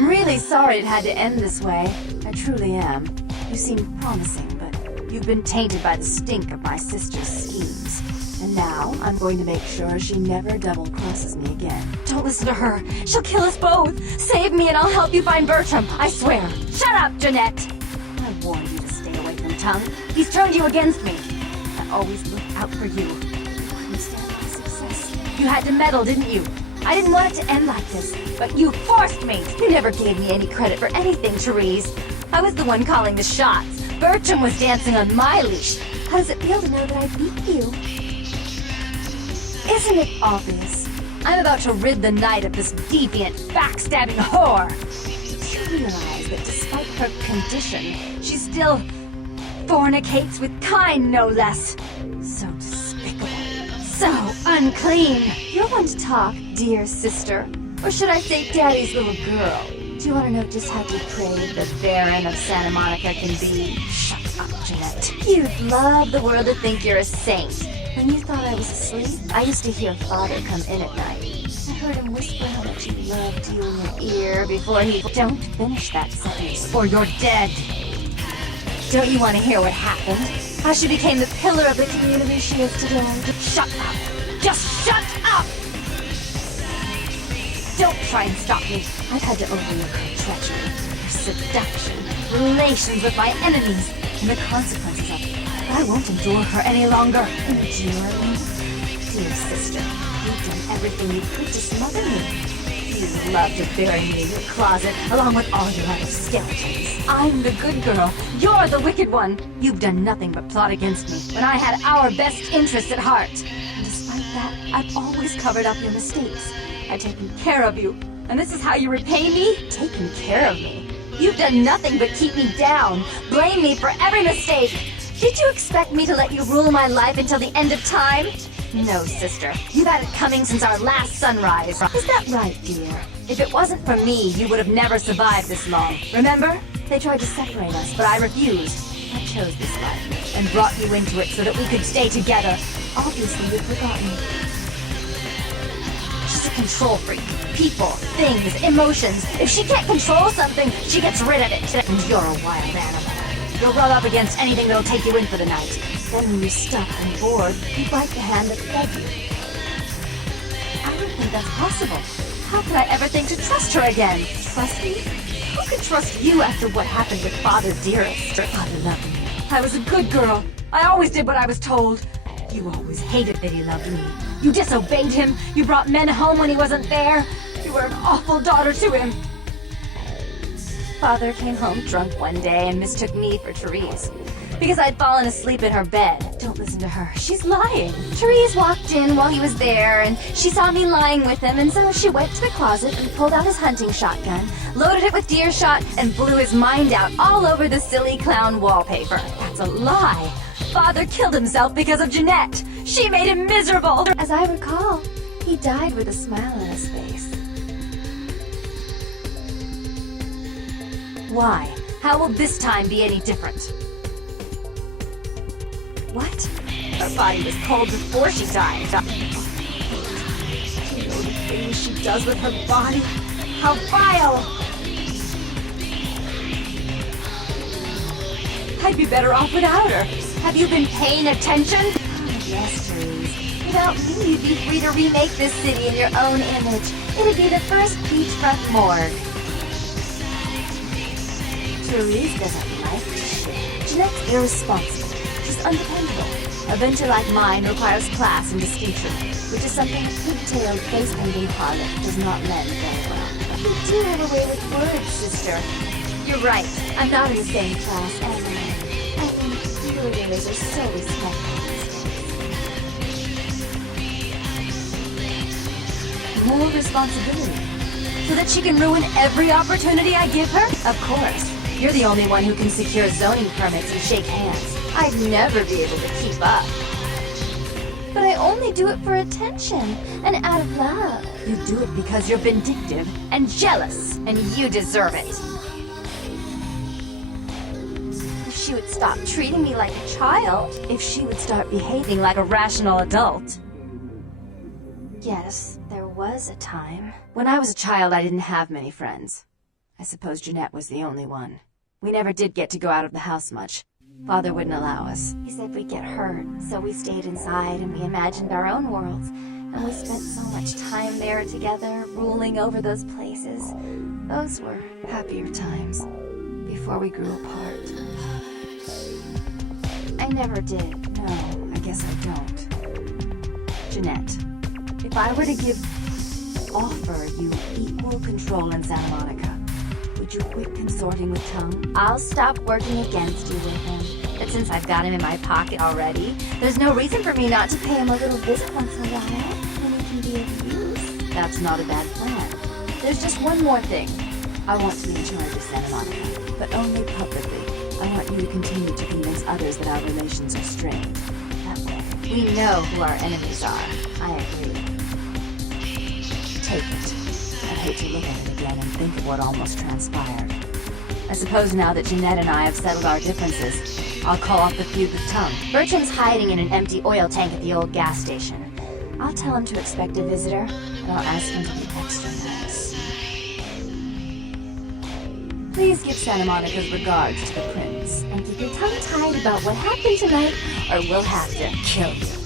I'm really sorry it had to end this way. I truly am. You seem promising, but you've been tainted by the stink of my sister's schemes. And now, I'm going to make sure she never double-crosses me again. Don't listen to her. She'll kill us both. Save me and I'll help you find Bertram. I swear. Shut up, Jeanette. I warned you to stay away from Tongue. He's turned you against me. I always look out for you. You understand my success. You had to meddle, didn't you? I didn't want it to end like this, but you forced me. You never gave me any credit for anything, Therese. I was the one calling the shots. Bertram was dancing on my leash. How does it feel to know that I beat you? Isn't it obvious? I'm about to rid the night of this deviant, backstabbing whore. You realize that despite her condition, she still fornicates with kind, no less. So despicable. So unclean. You're one to talk, dear sister. Or should I say daddy's little girl? Do you want to know just how depraved the Baron of Santa Monica can be? Shut up, Jeanette. You'd love the world to think you're a saint. When you thought I was asleep, I used to hear Father come in at night. I heard him whisper how much he loved you in your ear before he... Don't finish that sentence, or you're dead. Don't you want to hear what happened? How she became the pillar of the community she is today? Shut up! Just shut up! Don't try and stop me. I've had to overlook her treachery, her seduction, relations with my enemies, and the consequences of it. But I won't endure her any longer. Endure me? Dear sister, you've done everything you could to smother me. You love to bury me in your closet, along with all your other skeletons. I'm the good girl. You're the wicked one. You've done nothing but plot against me, when I had our best interests at heart. And despite that, I've always covered up your mistakes. I've taken care of you. And this is how you repay me? Taken care of me? You've done nothing but keep me down. Blame me for every mistake. Did you expect me to let you rule my life until the end of time? No, sister. You've had it coming since our last sunrise. Is that right, dear? If it wasn't for me, you would have never survived this long. Remember? They tried to separate us, but I refused. I chose this life, and brought you into it so that we could stay together. Obviously, you've forgotten. She's a control freak. People, things, emotions. If she can't control something, she gets rid of it. And you're a wild animal. You'll rub up against anything that'll take you in for the night. Then when you're stuck and bored, you bite the hand that fed you. I don't think that's possible. How could I ever think to trust her again? Trust me? Who could trust you after what happened with Father Dearest? Father loved me. I was a good girl. I always did what I was told. You always hated that he loved me. You disobeyed him. You brought men home when he wasn't there. You were an awful daughter to him. Father came home drunk one day and mistook me for Therese. Because I'd fallen asleep in her bed. Don't listen to her. She's lying. Therese walked in while he was there, and she saw me lying with him, and so she went to the closet and pulled out his hunting shotgun, loaded it with deer shot, and blew his mind out all over the silly clown wallpaper. That's a lie. Father killed himself because of Jeanette. She made him miserable. As I recall, he died with a smile on his face. Why? How will this time be any different? What? Her body was cold before she died. You know the things she does with her body? How vile! I'd be better off without her. Have you been paying attention? Yes, Therese. Without me, you'd be free to remake this city in your own image. It'd be the first beachfront morgue. Therese doesn't like to share. Jeanette's irresponsible. She's undependable. A venture like mine requires class and distinction, which is something a pigtailed, face-painting harlot does not lend very well. You do have a way with words, sister. You're right. I'm not in the same class as I think your ears are so respectful. More responsibility. So that she can ruin every opportunity I give her? Of course. You're the only one who can secure zoning permits and shake hands. I'd never be able to keep up. But I only do it for attention, and out of love. You do it because you're vindictive and jealous, and you deserve it. If she would stop treating me like a child, if she would start behaving like a rational adult. Yes, there was a time. When I was a child, I didn't have many friends. I suppose Jeanette was the only one. We never did get to go out of the house much. Father wouldn't allow us. He said we'd get hurt, so we stayed inside and we imagined our own worlds. And we spent so much time there together, ruling over those places. Those were happier times, before we grew apart. I never did. No, I guess I don't. Jeanette, if I were to offer you equal control in Santa Monica, would you quit consorting with Tongue? I'll stop working against you with him. But since I've got him in my pocket already, there's no reason for me not to pay him a little visit once in a while, when he can be of use. That's not a bad plan. There's just one more thing. I want to be in charge of Santa Monica, but only publicly. I want you to continue to convince others that our relations are strained. That way, we know who our enemies are. I agree. Take it. I hate to look at it again and think of what almost transpired. I suppose now that Jeanette and I have settled our differences, I'll call off the feud with Tongue. Bertram's hiding in an empty oil tank at the old gas station. I'll tell him to expect a visitor, and I'll ask him to be extra nice. Please give Santa Monica's regards to the prince. And keep your tongue tied about what happened tonight, or we'll have to kill you.